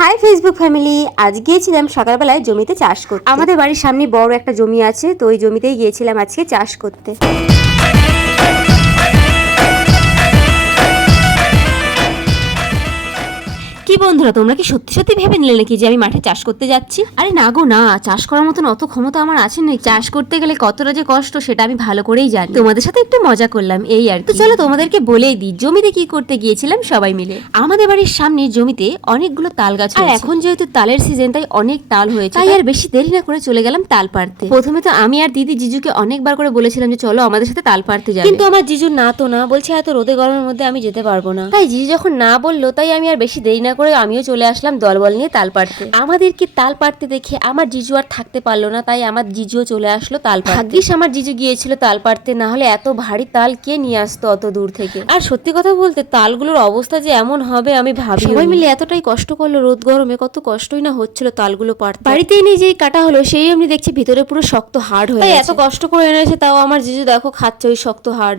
High Facebook family, আজ গিয়েছিলাম সকালবেলায় জমিতে চাষ করতে। আমাদের বাড়ির সামনে বড় একটা জমি আছে, তো ওই জমিতেই গিয়েছিলাম আজকে চাষ করতে। কি বন্ধুরা, তোমরা কি সত্যি সত্যি ভেবে নিলে নাকি যে আমি মাঠে চাষ করতে যাচ্ছি? আরে না গো না, চাষ করার মতন অত ক্ষমতা আমার আছে নাকি। চাষ করতে গেলে কতটা যে কষ্ট সেটা আমি ভালো করেই জানি। তোমাদের সাথে একটু মজা করলাম এই আর কি। তো চলো তোমাদেরকে বলেই দিই জমিতে কি করতে গিয়েছিলাম সবাই মিলে। আমাদের বাড়ির সামনে জমিতে অনেকগুলো তাল গাছ, আর এখন যেহেতু তালের সিজন তাই অনেক তাল হয়েছে, তাই আর বেশি দেরি না করে চলে গেলাম তাল পাড়তে। প্রথমে তো আমি আর দিদি জিজুকে অনেকবার করে বলেছিলাম যে চলো আমাদের সাথে তাল পাড়তে যাবে, কিন্তু আমার জিজু না তো না বলছে, এত রোদে গরমের মধ্যে আমি যেতে পারবো না। তাই জিজু যখন না বললো তাই আমি আর বেশি দেরি না করে আমিও চলে আসলাম দলবল নিয়ে তাল পাড়তে। আমাদেরকে তাল পাড়তে দেখে আমার জিজু আর থাকতে পারলো না, তাই আমার জিজুও চলে আসলো তাল পাড়তে। ভাগ্যিস আমার জিজু গিয়েছিল তাল পাড়তে, না হলে এত ভারী তাল কে নিয়ে আসতো অত দূর থেকে। আর সত্যি কথা বলতে তালগুলোর অবস্থা যে এমন হবে আমি ভাবি। সবাই মিলে এতটাই কষ্ট করলো রোদ গরমে, কত কষ্টই না হচ্ছিল তালগুলো পাড়তে। বাড়িতে এনে যেই কাটা হলো সেই এমনি দেখছি ভিতরে পুরো শক্ত হাড় হয়ে গেছে। এত কষ্ট করে এনেছে তাও আমার জিজু দেখো খাচ্ছে ওই শক্ত হাড়।